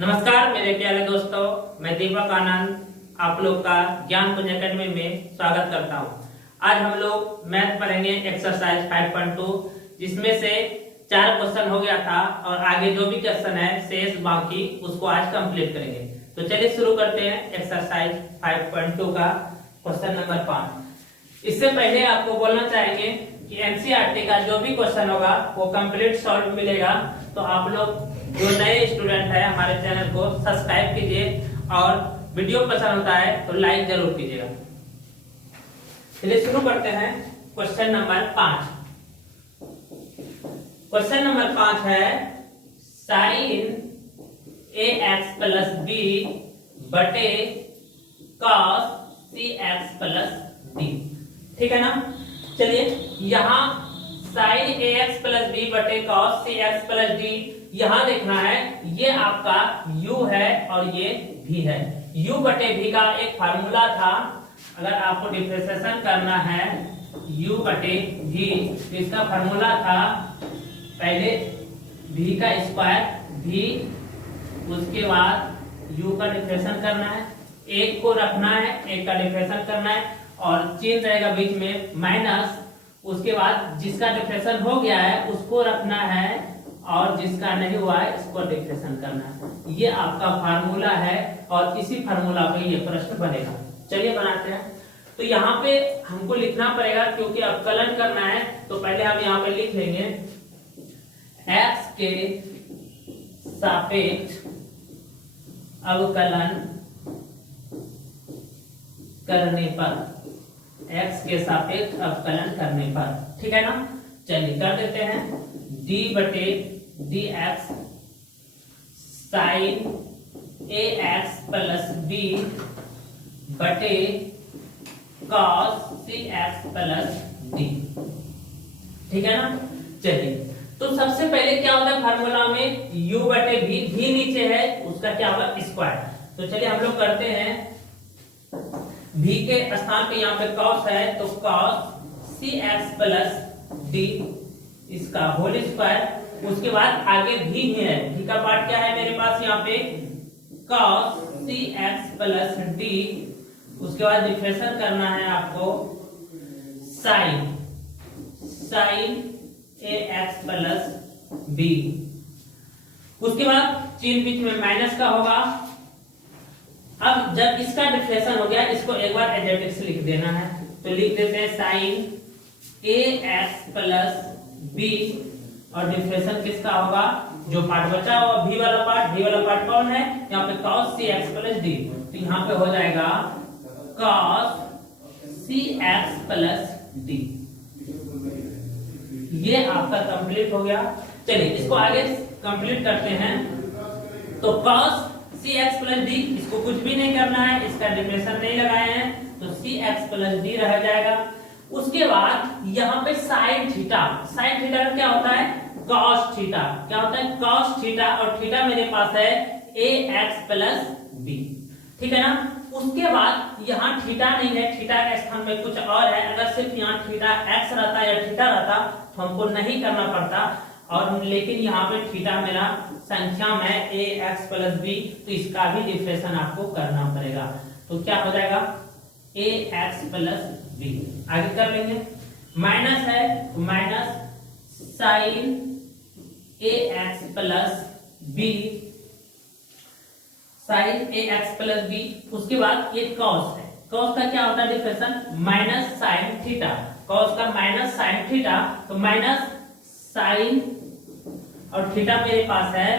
नमस्कार मेरे प्यारे दोस्तों, मैं दीपक आनंद आप लोग का ज्ञान कुंज एकेडमी में स्वागत करता हूं। आज हम लोग मैथ पढ़ेंगे एक्सरसाइज 5.2, जिसमें से 4 क्वेश्चन हो गया था और आगे जो भी क्वेश्चन है शेष बाकी उसको आज कंप्लीट करेंगे। तो चलिए शुरू करते हैं एक्सरसाइज 5.2 का क्वेश्चन नंबर 5। इससे पहले आपको बोलना चाहेंगे कि एनसीईआरटी का जो भी क्वेश्चन होगा वो कंप्लीट सॉल्व मिलेगा। तो आप लोग जो नए स्टूडेंट है हमारे चैनल को सब्सक्राइब कीजिए और वीडियो पसंद होता है तो लाइक जरूर कीजिएगा। चलिए शुरू करते हैं क्वेश्चन नंबर 5। क्वेश्चन नंबर 5 है साइन ax प्लस बी बटे cos cx प्लस डी। ठीक है ना। चलिए यहाँ साइन ax प्लस बी बटे cos cx प्लस डी यहाँ देखना है। ये आपका u है और ये v है। u बटे v का एक फार्मूला था, अगर आपको डिफरेंशिएशन करना है u बटे v तो इसका फार्मूला था पहले v का स्क्वायर v, उसके बाद u का डिफरेंशिएशन करना है, एक को रखना है, एक का डिफरेंशिएशन करना है और चिन्ह रहेगा बीच में माइनस। उसके बाद जिसका डिफरेंशिएशन हो गया है उसको रखना है और जिसका नहीं हुआ है इसको डिफरेंशिएशन करना है। ये आपका फार्मूला है और इसी फार्मूला पे ये प्रश्न बनेगा। चलिए बनाते हैं। तो यहाँ पे हमको लिखना पड़ेगा क्योंकि अवकलन करना है। तो पहले हम यहाँ पे लिख लेंगे x के सापेक्ष अवकलन करने पर, x के सापेक्ष अवकलन करने पर, ठीक है ना। चलिए कर देते हैं d बटे D x sign A x plus B बटे कॉस सी एक्स प्लस डी। ठीक है ना। चलिए तो सबसे पहले क्या होता है फार्मूला में u बटे v नीचे है उसका क्या होगा स्क्वायर। तो चलिए हम लोग करते हैं v के स्थान पे यहाँ पे cos है तो cos सी एक्स प्लस डी इसका होल स्क्वायर। उसके बाद आगे भी है, भी का पार्ट क्या है मेरे पास यहाँ पे cos cx प्लस डी। उसके बाद डिफरेंशिएशन करना है आपको sin ax प्लस बी। उसके बाद चिन्ह बीच में माइनस का होगा। अब जब इसका डिफरेंशिएशन हो गया इसको एक बार एडजेक्टिव से लिख देना है। तो लिख देते हैं sin ax प्लस बी और डिफरेंशिएशन किसका होगा, जो पार्ट बचा हुआ v वाला पार्ट कौन है यहाँ पे cos cx प्लस डी। तो यहाँ पे हो जाएगा cos cx प्लस डी। ये आपका कंप्लीट हो गया। चलिए इसको आगे कंप्लीट करते हैं। तो cos cx प्लस डी इसको कुछ भी नहीं करना है, इसका डिफरेंशिएशन नहीं लगाए हैं तो cx प्लस डी रह जाएगा। उसके बाद यहाँ पे साइन थीटा का क्या होता है cos थीटा, क्या होता है cos थीटा और थीटा मेरे पास है ax प्लस b। ठीक है ना। उसके बाद यहाँ थीटा नहीं है, थीटा के स्थान में कुछ और है। अगर सिर्फ यहाँ थीटा x रहता या थीटा रहता तो हमको नहीं करना पड़ता, और लेकिन यहाँ पे थीटा मेरा संख्या में ax प्लस b तो इसका भी डिफरेंशिएशन आपको करना पड़ेगा। तो क्या हो जाएगा ax प्लस b। आगे कर लेंगे। माइनस है तो minus sine ax plus b, sine ax plus b। उसके बाद ये cos है, cos का क्या होता है differentiation minus sine theta, cos का माइनस साइन थीटा तो माइनस साइन और थीटा मेरे पास है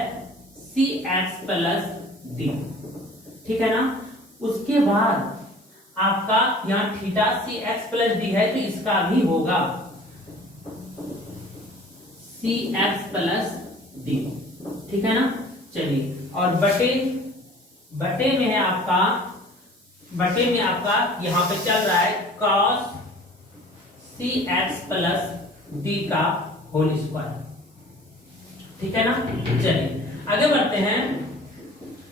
cx प्लस d। ठीक है ना। उसके बाद आपका यहाँ थीटा cx प्लस डी है तो इसका भी होगा cx प्लस डी। ठीक है ना। चलिए और बटे में है आपका, बटे में आपका यहाँ पे चल रहा है cos cx प्लस डी का होल स्क्वायर। ठीक है ना। चलिए आगे बढ़ते हैं।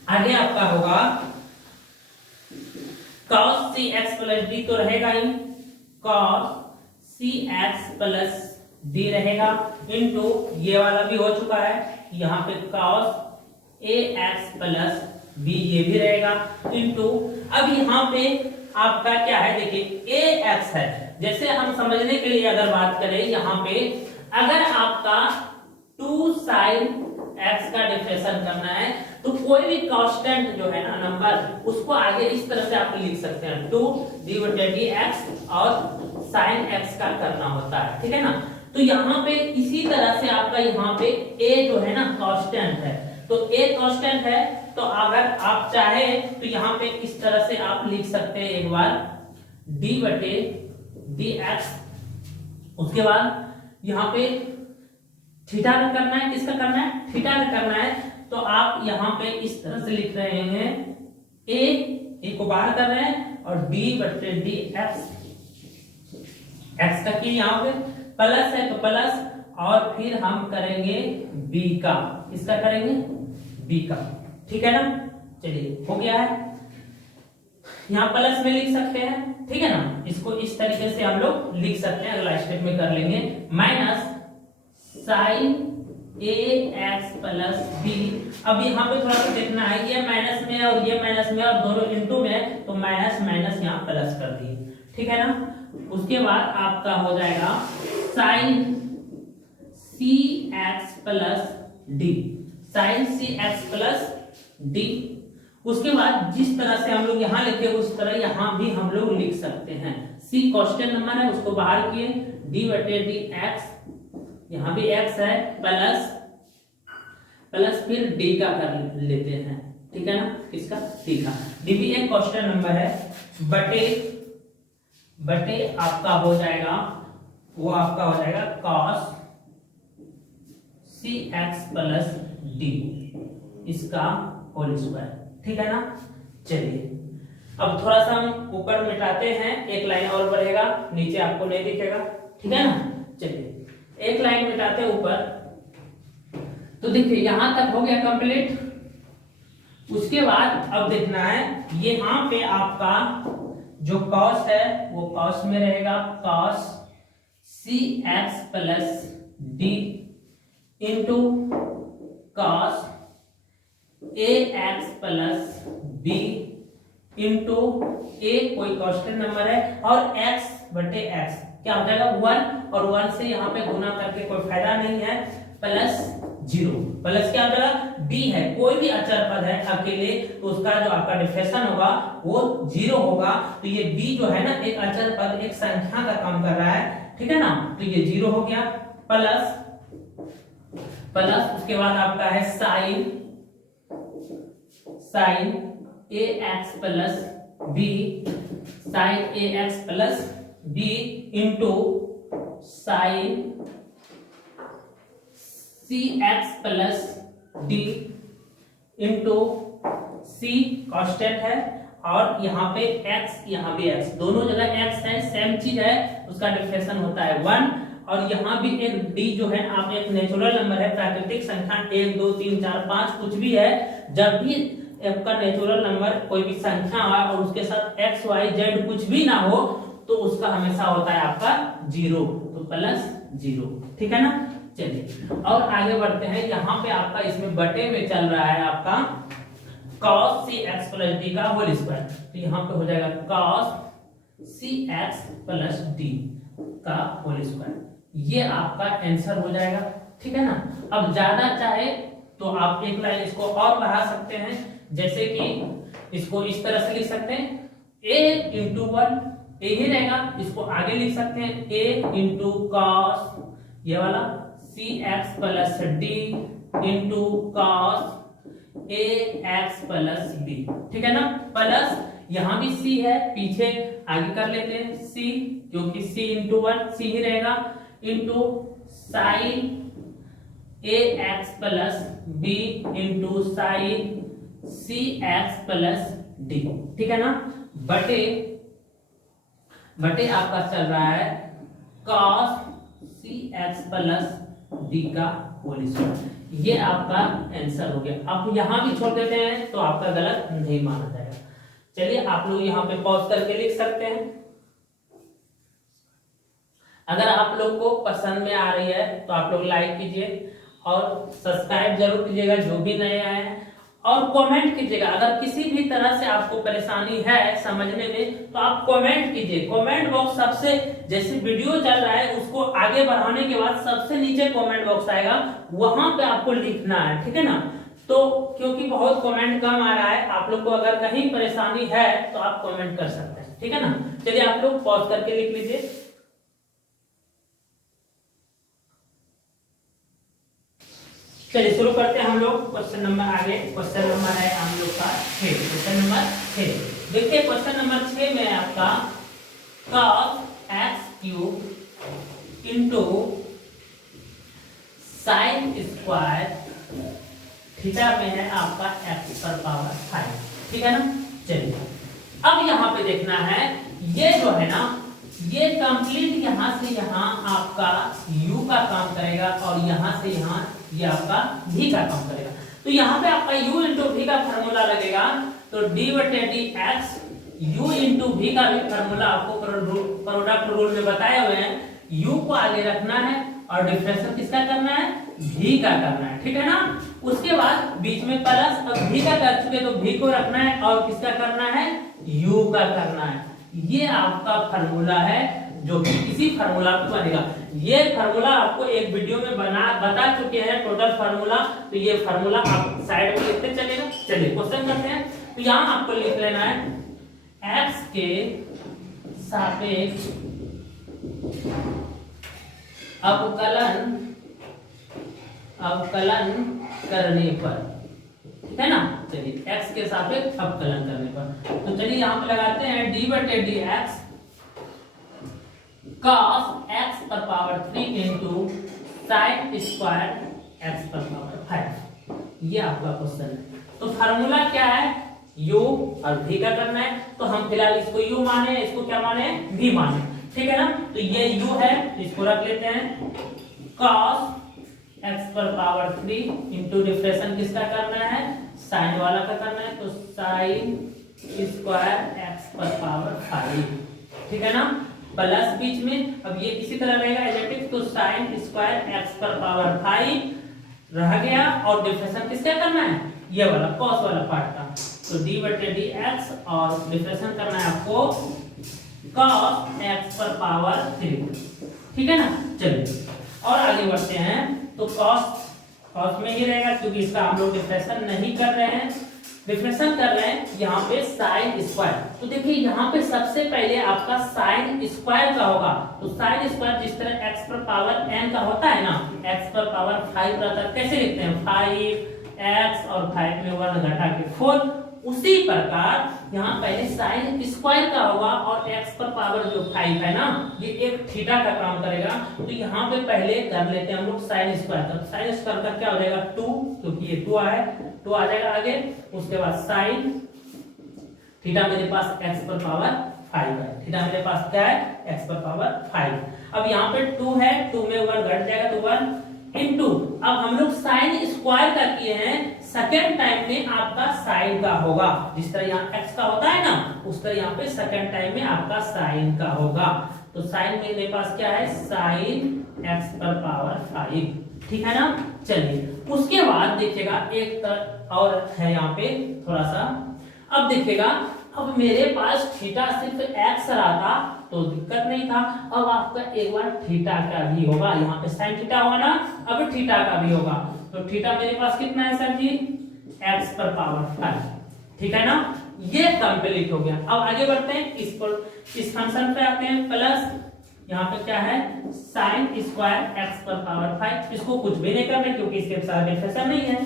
आगे आपका होगा cos cx प्लस डी तो रहेगा ही, cos cx प्लस डी रहेगा इनटू ये वाला भी हो चुका है यहाँ पे cos ए एक्स प्लस बी, ये भी रहेगा इंटू, अब यहाँ पे आपका क्या है देखिए ए एक्स है, जैसे हम समझने के लिए अगर बात करें यहाँ पे अगर आपका 2 साइन एक्स का डिफरेंशियल करना है तो कोई भी कांस्टेंट जो है ना नंबर उसको आगे इस तरह से आप लिख सकते हैं 2 डिवाइडेड एक्स और साइन एक्स का करना होता है, ठीक है ना। तो यहाँ पे इसी तरह से आपका यहाँ पे a जो है ना कांस्टेंट है, तो a कांस्टेंट है तो अगर आप चाहे तो यहाँ पे इस तरह से आप लिख सकते हैं एक बार d बटे डी एक्स, उसके बाद यहाँ पे थीटा का करना है, किसका करना है थीटा का करना है, तो आप यहाँ पे इस तरह से लिख रहे हैं a को बाहर कर रहे हैं और d बटे डी एक्स का की यहाँ पे प्लस है तो प्लस, और फिर हम करेंगे b का, किसका करेंगे b का, ठीक है ना। चलिए हो गया है, यहाँ प्लस में लिख सकते हैं, ठीक है ना, इसको इस तरीके से हम लोग लिख सकते हैं, अगला स्टेप में कर लेंगे minus sign A x plus B. अब यहाँ पे थोड़ा सा देखना है, ये माइनस में और ये माइनस में और दोनों इंटू में, तो माइनस माइनस यहाँ प्लस कर दिए, ठीक है ना। उसके बाद आपका हो जाएगा sign C x plus D, sign C x plus D. उसके बाद जिस तरह से हम लोग यहाँ लिखे उस तरह यहाँ भी हम लोग लिख सकते हैं, सी कांस्टेंट नंबर है उसको बाहर किए, डी बटे डी एक्स, यहाँ भी x है प्लस प्लस फिर d का कर लेते हैं, ठीक है ना, किसका d का, d भी एक कांस्टेंट नंबर है, बटे बटे आपका हो जाएगा वो आपका हो जाएगा cos cx प्लस d, इसका होल स्क्वायर, ठीक है ना। चलिए अब थोड़ा सा हम ऊपर मिटाते हैं, एक लाइन और बढ़ेगा, नीचे आपको नहीं दिखेगा, ठीक है ना। चलिए एक लाइन मिटाते ऊपर, तो देखिए यहां तक हो गया कंप्लीट। उसके बाद अब देखना है यहाँ पे आपका जो cos है वो cos में रहेगा, cos cx plus d into cos ax plus b into a कोई कांस्टेंट नंबर है और x बटे x क्या हो जाएगा 1, और 1 से यहाँ पे गुना करके कोई फायदा नहीं है, प्लस 0, प्लस क्या हो जाएगा b है, कोई भी अचर पद है अकेले तो उसका जो आपका डिफरेंशियल होगा वो 0 होगा, तो ये b जो है ना एक अचर पद एक संख्या का काम कर रहा है, ठीक है ना, तो ये 0 हो गया, प्लस प्लस उसके बाद आपका है sine sine A x plus B, sine A x plus B into sine C x plus D into C constant है और यहाँ पे x यहाँ भी x, दोनों जगह x है, सेम चीज है, उसका डिफरेंशियल होता है 1, और यहाँ भी एक d जो है आप एक नेचुरल नंबर है, प्राकृतिक संख्या 1 2 3 4 5 कुछ भी है, जब भी आपका नेचुरल नंबर कोई भी संख्या है और उसके साथ x y z कुछ भी ना हो तो उसका हमेशा होता है आपका 0, तो प्लस 0, ठीक है ना। चलिए और आगे बढ़ते हैं, यहाँ पे आपका इसमें बटे में चल रहा है आपका cos cx प्लस d का होल स्क्वायर, तो यहाँ पे हो जाएगा cos cx प्लस d का होल स्क्वायर, ये आपका आंसर हो जाएगा, ठीक है ना। अब ज्यादा चाहे तो आप एक लाइन इसको और बढ़ा सकते हैं, जैसे कि इसको इस तरह से लिख सकते हैं a इंटू 1 a ही रहेगा, इसको आगे लिख सकते हैं a इंटू cos ये वाला cx plus d into cos ax plus b, ठीक है ना, प्लस यहाँ भी c है, पीछे आगे कर लेते हैं c, क्योंकि c इंटू 1 c ही रहेगा, into sine ax plus b into sine cx plus d, ठीक है ना, बटे बटे आपका चल रहा है cos cx प्लस d का होल स्क्वायर, ये आपका आंसर हो गया। आप यहां भी छोड़ देते हैं तो आपका गलत नहीं माना जाएगा। चलिए आप लोग यहाँ पे पॉज करके लिख सकते हैं। अगर आप लोग को पसंद में आ रही है तो आप लोग लाइक कीजिए और सब्सक्राइब जरूर कीजिएगा जो भी नए आए हैं, और कमेंट कीजिएगा। अगर किसी भी तरह से आपको परेशानी है समझने में तो आप कमेंट कीजिए। कमेंट बॉक्स सबसे, जैसे वीडियो चल रहा है उसको आगे बढ़ाने के बाद सबसे नीचे कमेंट बॉक्स आएगा, वहां पे आपको लिखना है, ठीक है ना। तो क्योंकि बहुत कमेंट कम आ रहा है, आप लोग को अगर कहीं परेशानी है तो आप कमेंट कर सकते हैं, ठीक है ना। चलिए आप लोग पॉज करके लिख लीजिए। चलिए शुरू करते हैं हम लोग क्वेश्चन नंबर आगे। क्वेश्चन नंबर है हम लोग का 6, क्वेश्चन नंबर 6। देखिए क्वेश्चन नंबर 6 में आपका cos x³ into sine square theta में है आपका x पर पावर 5, ठीक है ना। चलिए अब यहाँ पे देखना है, ये जो है ना ये कंप्लीट यहाँ से यहाँ आपका u का काम करेगा और यहाँ से यहाँ ये आपका v का काम करेगा। तो यहाँ पे आपका u इंटू v का फार्मूला लगेगा, तो d/dx u इंटू v का भी फार्मूला आपको प्रोडक्ट रूल में बताए हुए हैं। u को आगे रखना है और डिफरेंशियल किसका करना है, v का करना है, ठीक है ना। उसके बाद बीच में प्लस, अब v का कर चुके तो v को रखना है और किसका करना है, u का करना है। ये आपका फार्मूला है जो कि इसी फार्मूला पे बनेगा। ये फार्मूला आपको एक वीडियो में बता चुके हैं टोटल फार्मूला, तो ये फार्मूला आप साइड में लिखते चलेगा। चलिए क्वेश्चन करते हैं। तो यहाँ आपको लिख लेना है x के सापेक्ष अवकलन करने पर, ठीक है ना। चलिए x के सापेक्ष अवकलन करने पर, तो चलिए यहाँ पे लगाते हैं d/dx cos x पर power 3 into sine square x पर पावर 5। ये आपका क्वेश्चन है। तो फार्मूला क्या है, u और v का करना है। तो हम फिलहाल इसको u माने, इसको क्या माने, v माने, ठीक है ना। तो ये u है, इसको रख लेते हैं। cos x पर पावर 3 इंटू डिफरेंशियल किसका करना है, साइन वाला का करना है, तो साइन स्क्वायर x पर पावर 5, ठीक है ना। प्लस बीच में, अब ये इसी तरह रहेगा एजेटिव, तो साइन स्क्वायर x पर पावर 5 रह गया और डिफरेंशियल किसका करना है, ये वाला cos वाला पार्ट का। तो d/dx और डिफरेंशियल करना है आपको cos x पर पावर 3, ठीक है ना। चलिए और आगे बढ़ते हैं। तो cos में ये रहेगा, क्योंकि इसका हम लोग डिफरेंशियल नहीं कर रहे हैं, डिफरेंशियल कर रहे हैं यहाँ पे साइन स्क्वायर। तो देखिए यहाँ पे सबसे पहले आपका साइन स्क्वायर का होगा। तो साइन स्क्वायर जिस तरह x पर पावर n का होता है ना, x पर पावर 5 रहता है, कैसे लिखते हैं, 5x और 5 में 1 घटा के 4, उसी प्रकार यहाँ पहले साइन स्क्वायर का होगा और x पर पावर जो 5 है ना, ये एक थीटा का काम करेगा। तो यहाँ पे पहले कर लेते हैं हम लोग साइन स्क्वायर का। साइन स्क्वायर का क्या हो जाएगा, 2, क्योंकि ये 2 है, 2 आ जाएगा आगे। उसके बाद साइन थीटा मेरे पास x पर पावर 5 है, थीटा मेरे पास क्या है, x पर पावर 5। अब यहाँ पे 2 है, 2 में 1 घट जाएगा तो 1 इंटू, अब हम लोग साइन स्क्वायर का किए हैं, सेकेंड टाइम में आपका साइन का होगा। जिस तरह यहाँ x का होता है ना, उस तरह यहाँ पे सेकेंड टाइम में आपका साइन का होगा। तो साइन मेरे पास क्या है, साइन x पर पावर 5, ठीक है ना। चलिए उसके बाद देखिएगा एक और है यहाँ पे थोड़ा सा। अब देखिएगा, अब मेरे पास थीटा सिर्फ x रहता तो दिक्कत नहीं था। अब आपका एक बार थीटा का भी होगा, यहाँ पे साइन थीटा होगा ना, अब थीटा का भी होगा। तो थीटा मेरे पास कितना है सर जी, x पर पावर 5, ठीक है ना। ये कंप्लीट हो गया। अब आगे बढ़ते हैं, इस फंक्शन पे आते हैं। प्लस यहाँ पे क्या है, साइन स्क्वायर x पर पावर 5, इसको कुछ भी नहीं करना क्योंकि इसके साथ डिफरेंशियल नहीं है।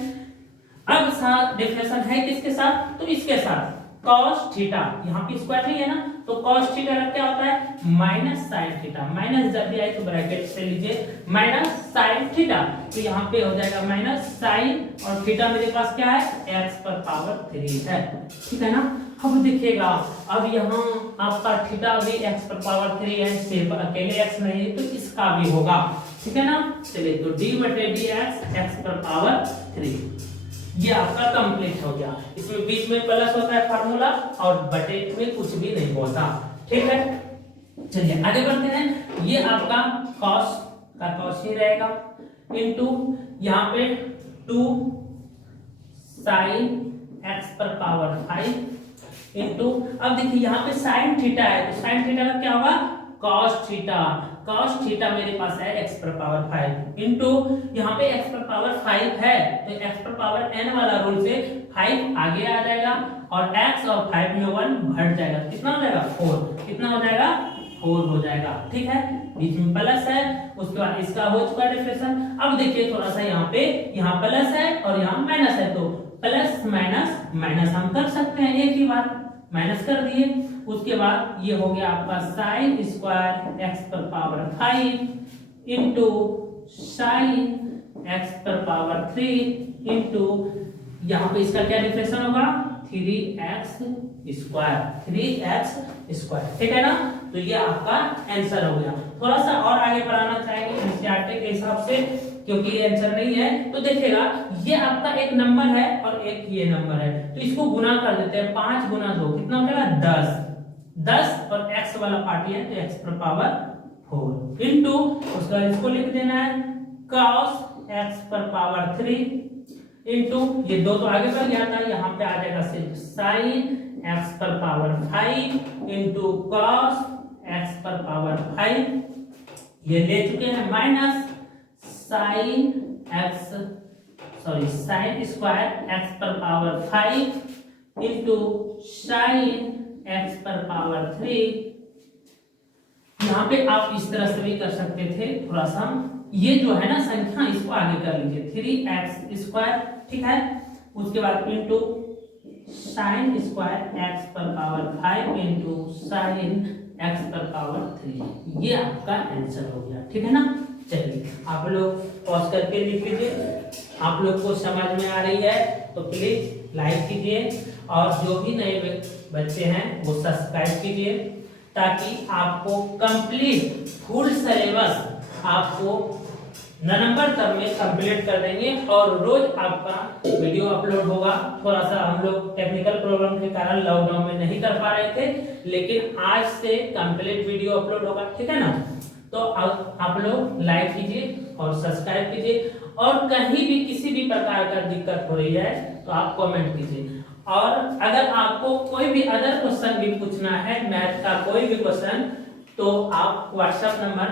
अब साथ डिफरेंशियल है किसके साथ, तो इसके साथ cos थीटा, यहाँ पे स्क्वायर नहीं है ना, तो cos थीटा का क्या होता है, माइनस साइन थीटा। माइनस जब भी आए तो ब्रैकेट से लीजिए, माइनस साइन थीटा, तो यहाँ पे हो जाएगा माइनस साइन, और थीटा मेरे पास क्या है, x पर पावर 3 है, ठीक है ना। अब देखिएगा, अब यहाँ आपका थीटा भी x पर पावर 3 है, सिर्फ अकेले x नहीं तो इसका भी होगा, ठीक है ना। चलिए तो d/dx x पर पावर 3, ये आपका कंप्लीट हो गया। इसमें बीच में प्लस होता है फार्मूला और बटे में कुछ भी नहीं होता, ठीक है। चलिए आगे बढ़ते हैं। ये आपका cos का cos ही रहेगा, इनटू यहाँ पे 2 साइन एक्स पर पावर 5 इंटू, अब देखिए यहाँ पे साइन थीटा है तो साइन थीटा का क्या होगा cos थीटा, cos थीटा मेरे पास है x पर पावर 5 इंटू यहाँ पे x पर पावर 5 है तो x पर पावर n वाला रूल से 5 आगे आ जाएगा और x और 5 में 1 घट जाएगा, कितना हो जाएगा 4, कितना हो जाएगा 4 हो जाएगा, ठीक है। बीच में प्लस है, उसके बाद इसका हो चुका डिफरेंशियल। अब देखिए थोड़ा सा यहाँ पे, यहाँ प्लस है और यहाँ माइनस है तो प्लस माइनस माइनस हम कर सकते हैं, एक ही बात माइनस कर दिए। उसके बाद ये हो गया आपका साइन स्क्वायर एक्स पर पावर 5 इंटू साइन एक्स पर पावर 3 इंटू यहाँ पे इसका क्या डिफरेंशियल होगा 3x स्क्वायर, ठीक है ना। तो ये आपका आंसर हो गया। थोड़ा सा और आगे बढ़ाना चाहेंगे एनसीईआरटी के हिसाब से, क्योंकि ये आंसर नहीं है तो देखिएगा ये आपका एक नंबर है और एक ये नंबर है तो इसको गुना कर देते हैं, 5 गुना 2 कितना हो जाएगा 10 और x वाला पार्ट है तो x पर पावर 4 इंटू उसका इसको लिख देना है cos x पर पावर 3 इंटू ये 2 तो आगे बढ़ गया था, यहाँ पे आ जाएगा सिर्फ sin x पर पावर 5 इंटू cos x पर पावर 5, ये ले चुके हैं माइनस sin स्क्वायर x पर पावर 5 इंटू sin x पर पावर 3। यहाँ पे आप इस तरह से भी कर सकते थे, थोड़ा सा ये जो है ना संख्या इसको आगे कर लीजिए 3x स्क्वायर, ठीक है। उसके बाद इंटू साइन स्क्वायर x पर पावर 5 इंटू साइन x पर पावर 3, ये आपका आंसर हो गया, ठीक है ना। चलिए आप लोग पॉज करके लिख लीजिए, आप लोग को समझ में आ रही है तो प्लीज लाइक कीजिए और जो भी नए बच्चे हैं वो सब्सक्राइब कीजिए ताकि आपको कंप्लीट फुल सिलेबस आपको नवंबर तक में कंप्लीट कर देंगे और रोज आपका वीडियो अपलोड होगा। थोड़ा सा हम लोग टेक्निकल प्रॉब्लम के कारण लॉकडाउन में नहीं कर पा रहे थे, लेकिन आज से कंप्लीट वीडियो अपलोड होगा, ठीक है ना। तो आप लोग लाइक कीजिए और सब्सक्राइब कीजिए और कहीं भी किसी भी प्रकार का दिक्कत हो रही है तो आप कमेंट कीजिए। और अगर आपको कोई भी अदर क्वेश्चन भी पूछना है, मैथ का कोई भी क्वेश्चन, तो आप व्हाट्सएप नंबर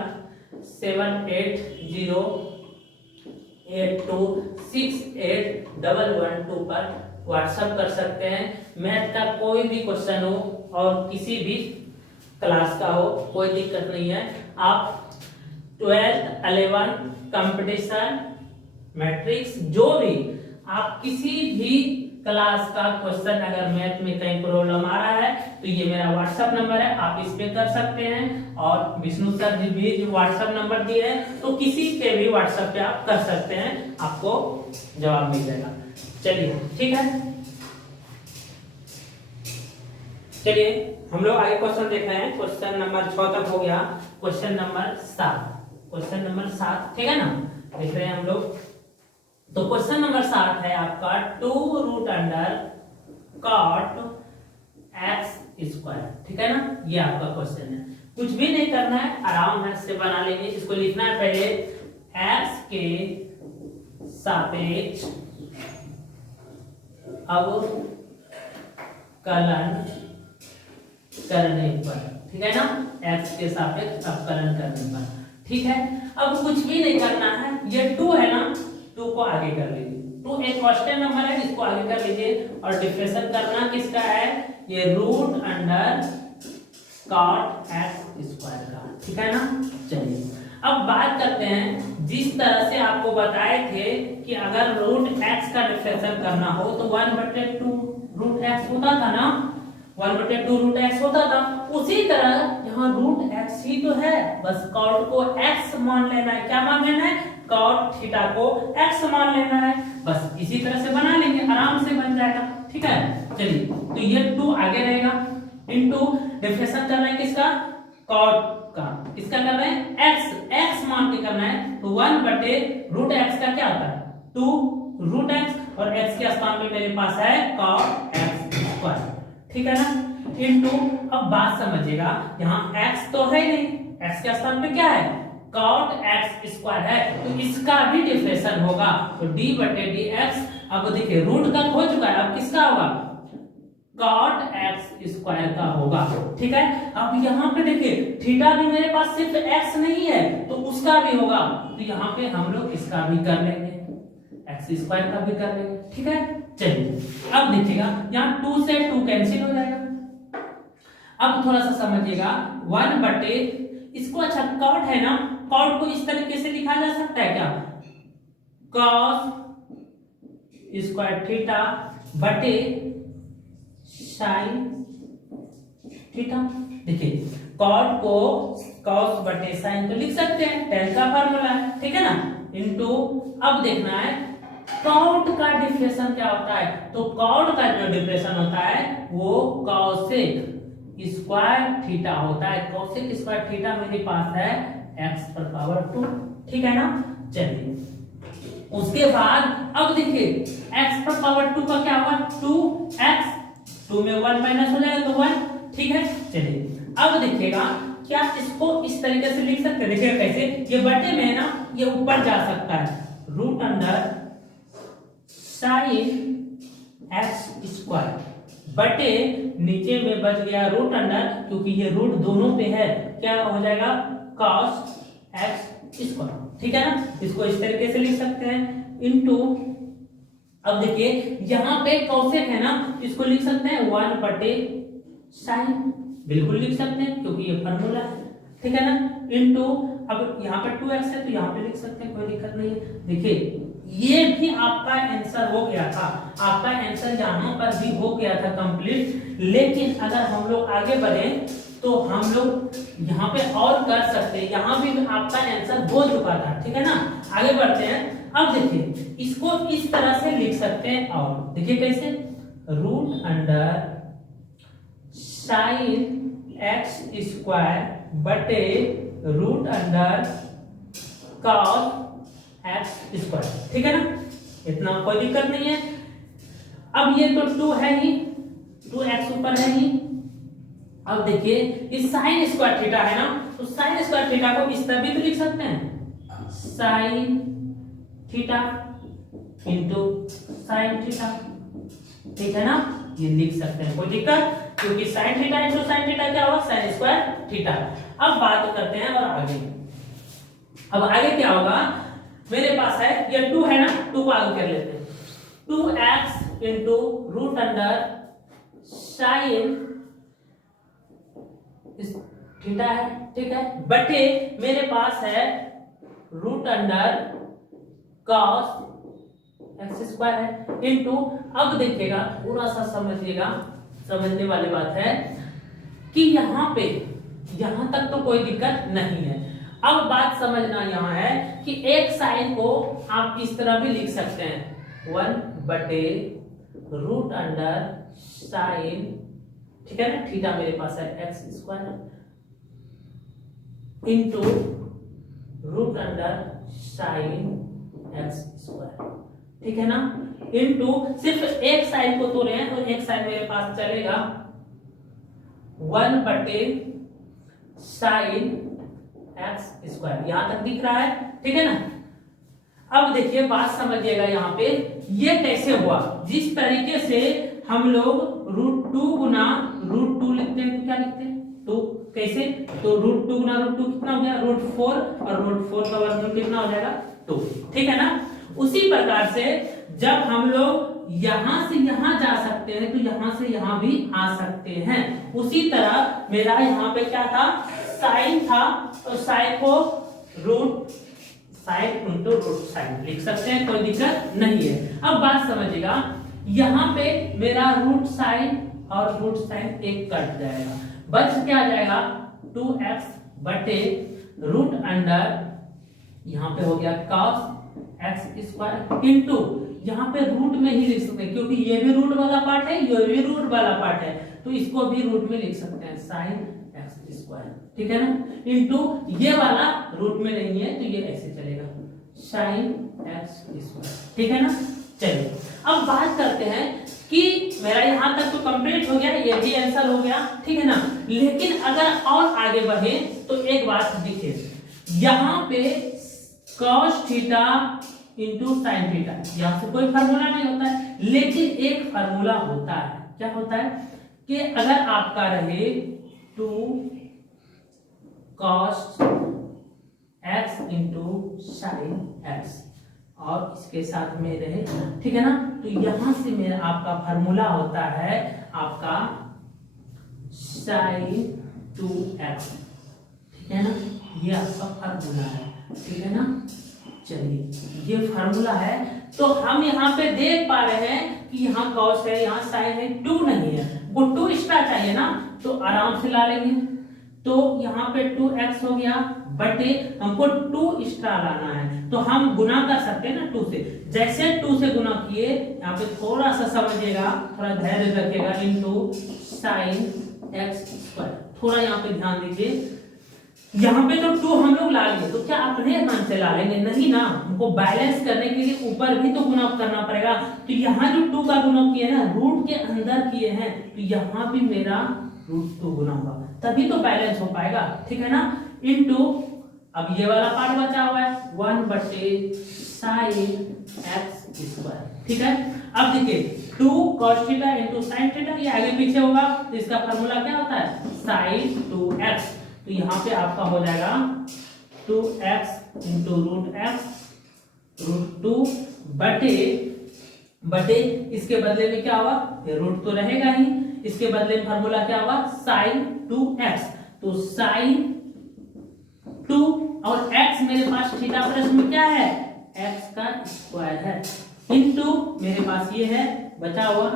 7808268112 पर व्हाट्सएप कर सकते हैं। मैथ का कोई भी क्वेश्चन हो और किसी भी क्लास का हो, कोई दिक्कत नहीं है। आप 12th 11 कंपटीशन मैट्रिक्स जो भी आप किसी भी क्लास का क्वेश्चन अगर मैथ में कहीं प्रॉब्लम आ रहा है तो ये मेरा व्हाट्सएप नंबर है, आप इस पे कर सकते हैं। और विष्णु सर जी भी जो व्हाट्सएप नंबर दिए हैं तो किसी पे भी व्हाट्सएप पे आप कर सकते हैं, आपको जवाब मिल जाएगा। चलिए ठीक है, चलिए हम लोग आगे क्वेश्चन देख रहे हैं। क्वेश्चन नंबर 6 तक हो गया, क्वेश्चन नंबर 7, ठीक है ना, देख रहे हैं हम लोग। तो क्वेश्चन नंबर 7 है आपका 2 root under cot x square, ठीक है ना। ये आपका क्वेश्चन है, कुछ भी नहीं करना है, आराम से बना लेंगे। इसको लिखना है पहले एक्स के सापेक्ष अवकलन करने पर, ठीक है ना, एक्स के सापेक्ष अवकलन करने पर, ठीक है। अब कुछ भी नहीं करना है, ये 2 है ना, 2 को आगे कर लीजिए। 2 एक कांस्टेंट नंबर है, इसको आगे कर लीजिए और डिफरेंशियल करना किसका है, ये root under cot x square का, ठीक है ना। चलिए अब बात करते हैं, जिस तरह से आपको बताए थे कि अगर रूट एक्स का डिफरेंशियल करना हो तो 1/2 रूट एक्स होता था ना, 1/2 रूट एक्स होता था। उसी तरह यहाँ रूट एक्स ही तो है, बस कॉट को एक्स मान लेना है। क्या मान लेना है, कॉट थीटा को एक्स मान लेना है। बस इसी तरह से बना लेंगे, आराम से बन जाएगा, ठीक है। चलिए तो ये 2 आगे रहेगा इनटू डिफरेंशियल करना है किसका, कॉट का, इसका करना है एक्स मान के करना है। तो 1/रूट एक्स का क्या होता है 2 रूट एक्स और एक्स के स्थान पे मेरे पास है कॉट एक्स स्क्वायर, ठीक है ना, इनटू, अब बात समझिएगा, यहाँ x तो है नहीं, x के स्थान पे क्या है कॉट एक्स स्क्वायर है, तो इसका भी डिफरेंशियल होगा। तो d/dx अब देखिए रूट का हो चुका है, अब किसका होगा, cot x स्क्वायर का होगा, ठीक है। अब यहाँ पे देखिए थीटा भी मेरे पास सिर्फ x नहीं है तो उसका भी होगा, तो यहाँ पे हम लोग इसका भी कर लेंगे, x स्क्वायर का भी कर लेंगे, ठीक है। चलिए अब देखिएगा यहाँ 2 से 2 कैंसिल हो जाएगा। अब थोड़ा सा समझिएगा 1 बटे इसको, अच्छा कॉट है ना, कॉट को इस तरीके से लिखा जा सकता है क्या, cos स्क्वायर थीटा बटे साइन थीटा। देखिए कॉट को cos बटे साइन तो लिख सकते हैं, tan का फार्मूला है, ठीक है ना, इनटू अब देखना है कॉट का डिफरेंशन क्या होता है, तो कॉट का जो डिफरेंशन होता है वो cosec स्क्वायर थीटा होता है। cosec स्क्वायर थीटा मेरे पास है x पर पावर 2, ठीक है ना। चलिए उसके बाद अब देखिए x पर पावर 2 का क्या होगा, 2x, 2 में 1 माइनस हो जाएगा तो 1, ठीक है। चलिए अब देखिएगा क्या इसको इस तरीके से लिख सकते हैं, देखिए कैसे, ये बटे में है ना, ये ऊपर जा सकता है, root under sine x square बटे नीचे में बच गया रूट अंडर, क्योंकि ये रूट दोनों पे है, क्या हो जाएगा cos x स्क्वायर, ठीक है ना। इसको इस तरीके से लिख सकते हैं इनटू, अब देखिए यहाँ पे cosec है ना, इसको लिख सकते हैं 1 बटे साइन, बिल्कुल लिख सकते हैं क्योंकि ये फार्मूला है, ठीक है ना, इनटू अब यहाँ पे 2x है तो यहाँ पे लिख सकते हैं, कोई दिक्कत नहीं है। देखिए ये भी आपका आंसर हो गया था, आपका आंसर यहाँ पर भी हो गया था कंप्लीट, लेकिन अगर हम लोग आगे बढ़े तो हम लोग यहाँ पे और कर सकते हैं, यहाँ भी आपका आंसर हो चुका था, ठीक है ना। आगे बढ़ते हैं, अब देखिए इसको इस तरह से लिख सकते हैं, और देखिए कैसे, root under sine x square बटे root under cos x square, ठीक है ना, इतना कोई दिक्कत नहीं है। अब ये तो 2 है ही, 2x ऊपर है ही। अब देखिए इस साइन स्क्वायर थीटा है ना, तो साइन स्क्वायर थीटा को इस तरह भी तो लिख सकते हैं, sine theta into sine theta, ठीक है ना, ये लिख सकते हैं, कोई दिक्कत, क्योंकि sine theta into sine theta क्या होगा, साइन स्क्वायर थीटा। अब बात करते हैं और आगे, अब आगे क्या होगा, मेरे पास है ये 2 है ना, 2 को आगे कर लेते हैं, 2x into root under sine theta है, ठीक है, बटे मेरे पास है root under cos x square है, इंटू अब देखिएगा पूरा सा समझिएगा, समझने वाली बात है कि यहाँ पे यहाँ तक तो कोई दिक्कत नहीं है। अब बात समझना यहाँ है कि एक साइन को आप इस तरह भी लिख सकते हैं, 1 बटे रूट अंडर साइन, ठीक है ना, थीटा मेरे पास है x square into root under sine x square, ठीक है ना, इंटू सिर्फ एक साइन को तोड़े हैं तो एक साइन मेरे पास चलेगा 1 बटे साइन x स्क्वायर, यहां तक दिख रहा है, ठीक है ना। अब देखिए बात समझिएगा यहाँ पे ये कैसे हुआ, जिस तरीके से हम लोग √2 गुना √2 लिखते हैं तो क्या लिखते हैं, तो कैसे, तो √2 गुना √2 कितना हो गया, √4, और √4 का वर्गमूल कितना हो जाएगा 2, ठीक है ना। उसी प्रकार से जब हम लोग यहां से यहां जा सकते हैं तो यहां से यहां भी आ सकते हैं। उसी तरह मेरा यहाँ पे क्या था, साइन था, तो साइन को root sine into root sine लिख सकते हैं, कोई दिक्कत नहीं है। अब बात समझिएगा, यहाँ पे मेरा रूट साइन और रूट साइन एक कट जाएगा, बच क्या जाएगा 2x बटे रूट अंडर, यहाँ पे हो गया cos x स्क्वायर इंटू यहाँ पे रूट में ही लिख सकते हैं, क्योंकि ये भी रूट वाला पार्ट है, ये भी रूट वाला पार्ट है, तो इसको भी रूट में लिख सकते हैं साइन x स्क्वायर, ठीक है ना, इंटू ये वाला रूट में नहीं है तो ये ऐसे चलेगा साइन x स्क्वायर, ठीक है ना। चलिए अब बात करते हैं कि मेरा यहाँ तक तो कंप्लीट हो गया, ये भी आंसर हो गया, ठीक है ना। लेकिन अगर और आगे बढ़े तो एक बात देखिए, यहाँ पे cos theta into sine theta. यहाँ से कोई फार्मूला नहीं होता है, लेकिन एक फार्मूला होता है। क्या होता है कि अगर आपका रहे 2 cos x into sine x और इसके साथ में रहे, ठीक है ना, तो यहां से मेरा आपका फार्मूला होता है आपका sin 2x, ठीक है ना, ये आपका फार्मूला है, ठीक है ना। चलिए ये फार्मूला है, तो हम यहाँ पे देख पा रहे हैं कि यहाँ cos है, यहाँ sin है, 2 नहीं है, वो 2 एक्स्ट्रा चाहिए ना, तो आराम से ला लेंगे। तो यहाँ पे 2x हो गया, बटे हमको 2 एक्स्ट्रा लाना है, तो हम गुना कर सकते हैं ना 2 से। जैसे 2 से गुना किए, यहाँ पे थोड़ा सा समझिएगा, थोड़ा धैर्य रखिएगा, इंटू साइन x स्क्वायर। थोड़ा यहाँ पे ध्यान दीजिए, यहाँ पे तो 2 हम लोग ला लिए, तो क्या अपने मन से ला लेंगे? नहीं ना, हमको बैलेंस करने के लिए ऊपर भी तो गुना करना पड़ेगा। तो यहाँ जो 2 का गुना किए ना, रूट के अंदर किए हैं, तो यहाँ भी मेरा रूट 2 गुना होगा, तभी तो बैलेंस हो पाएगा, ठीक है ना। इनटू अब ये वाला पार्ट बचा हुआ है 1 बटे साइन x स्क्वायर, ठीक है। अब देखिए 2 cos theta into sine theta, ये आगे पीछे होगा, तो इसका फार्मूला क्या होता है? sin 2x। तो यहाँ पे आपका हो जाएगा 2x into root x root 2 बटे इसके बदले में क्या होगा? ये रूट तो रहेगा ही, इसके बदले में फार्मूला क्या होगा? sin 2x। तो sin 2 और x मेरे पास थीटा प्रश्न में क्या है? x का स्क्वायर है, इनटू मेरे पास ये है बचा हुआ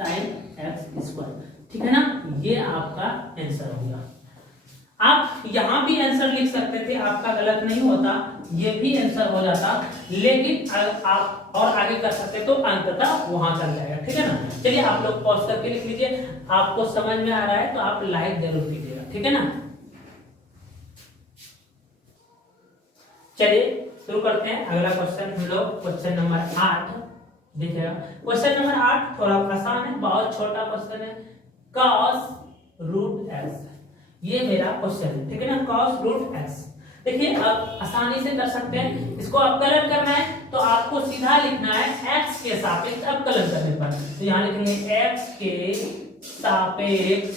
sin x स्क्वायर, ठीक है ना। ये आपका आंसर हो गया। आप यहां भी आंसर लिख सकते थे, आपका गलत नहीं होता, ये भी आंसर हो जाता, लेकिन आप और आगे कर सकते तो अंततः वहां तक जाएगा, ठीक है ना। चलिए आप लोग पॉज करके लिख लीजिए, आपको समझ में आ रहा है तो आप लाइक जरूर कीजिएगा, ठीक है ना। चलिए शुरू करते हैं अगला क्वेश्चन। हम लोग क्वेश्चन नंबर 8 देखिएगा। क्वेश्चन नंबर 8 थोड़ा आसान है, बहुत छोटा क्वेश्चन है। cos रूट x, ये मेरा क्वेश्चन है, ठीक है ना। cos रूट x, देखिए आप आसानी से कर सकते हैं। इसको अवकलन करना है तो आपको सीधा लिखना है x के सापेक्ष अवकलन करने पर, तो यहाँ लिखेंगे x के सापेक्ष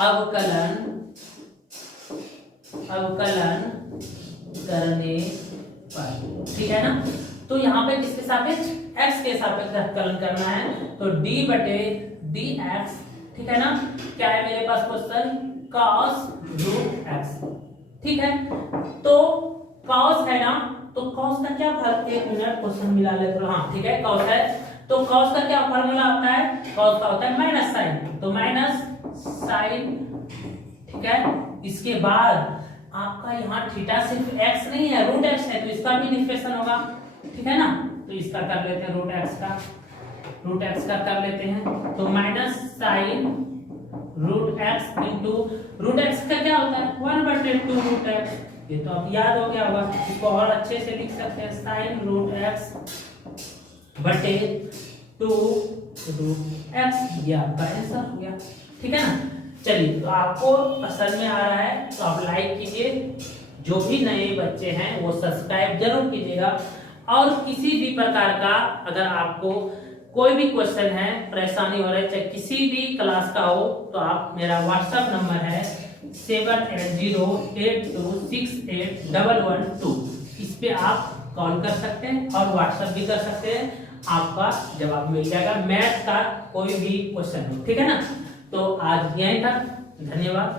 अवकलन करने पर, ठीक है ना। तो यहाँ पे किसके सापेक्ष? x के सापेक्ष अवकलन करना है, तो d बटे dx, ठीक है ना। क्या है मेरे पास क्वेश्चन? cos रूट x, ठीक है। तो cos है ना, तो cos का क्या फर्क? एक मिनट क्वेश्चन मिला ले तो, हाँ ठीक है, cos है, तो cos का क्या फॉर्मूला होता है? cos का होता है माइनस साइन, तो माइनस साइन, ठीक है। इसके बाद आपका यहाँ थीटा सिर्फ x नहीं है, रूट x है, तो इसका भी निष्पेषण होगा, ठीक है ना। तो इसका कर लेते हैं रूट x का कर लेते हैं, तो minus sine root x into root x का क्या होता है? 1 बटे 2 रूट x, ये तो आप याद हो गया होगा, इसको और अच्छे से लिख सकते हैं, साइन रूट x बटे 2 रूट x, ये आपका आंसर हो गया, ठीक है ना। चलिए तो आपको पसंद में आ रहा है तो आप लाइक कीजिए, जो भी नए बच्चे हैं वो सब्सक्राइब जरूर कीजिएगा, और किसी भी प्रकार का अगर आपको कोई भी क्वेश्चन है, परेशानी हो रही है, चाहे किसी भी क्लास का हो, तो आप मेरा व्हाट्सएप नंबर है 7808268112, इस पे आप कॉल कर सकते हैं और व्हाट्सएप भी कर सकते हैं, आपका जवाब मिल जाएगा, मैथ का कोई भी क्वेश्चन हो, ठीक है ना। तो आज यहीं तक, धन्यवाद।